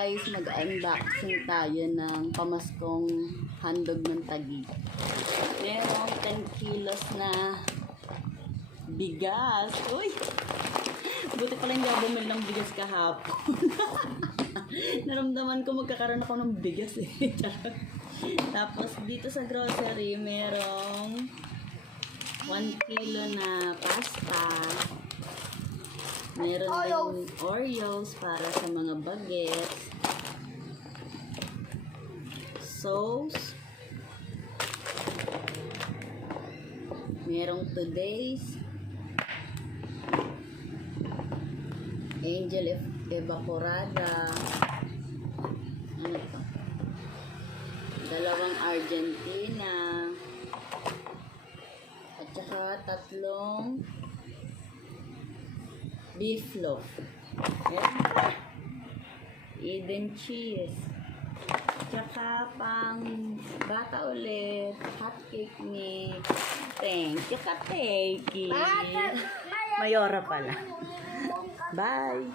Guys, mag-unboxing tayo ng pamaskong handog ng Taguig. Merong 10 kilos na bigas. Uy! Buti pala hindi ako bumili ng bigas kahapon. Naramdaman ko magkakaroon ako ng bigas eh. Tapos dito sa grocery, merong 1 kilo na pasta. Meron din Oreos para sa mga bagets. Sauce. Merong Today's. Angel Evaporada. Ano to? 2 Argentina. At saka 3 beef loaf. Ayan. Eden cheese. Tsaka pang bata ulit. Hot cake mix. Thank you, Kateki. Mayora pala. Bye.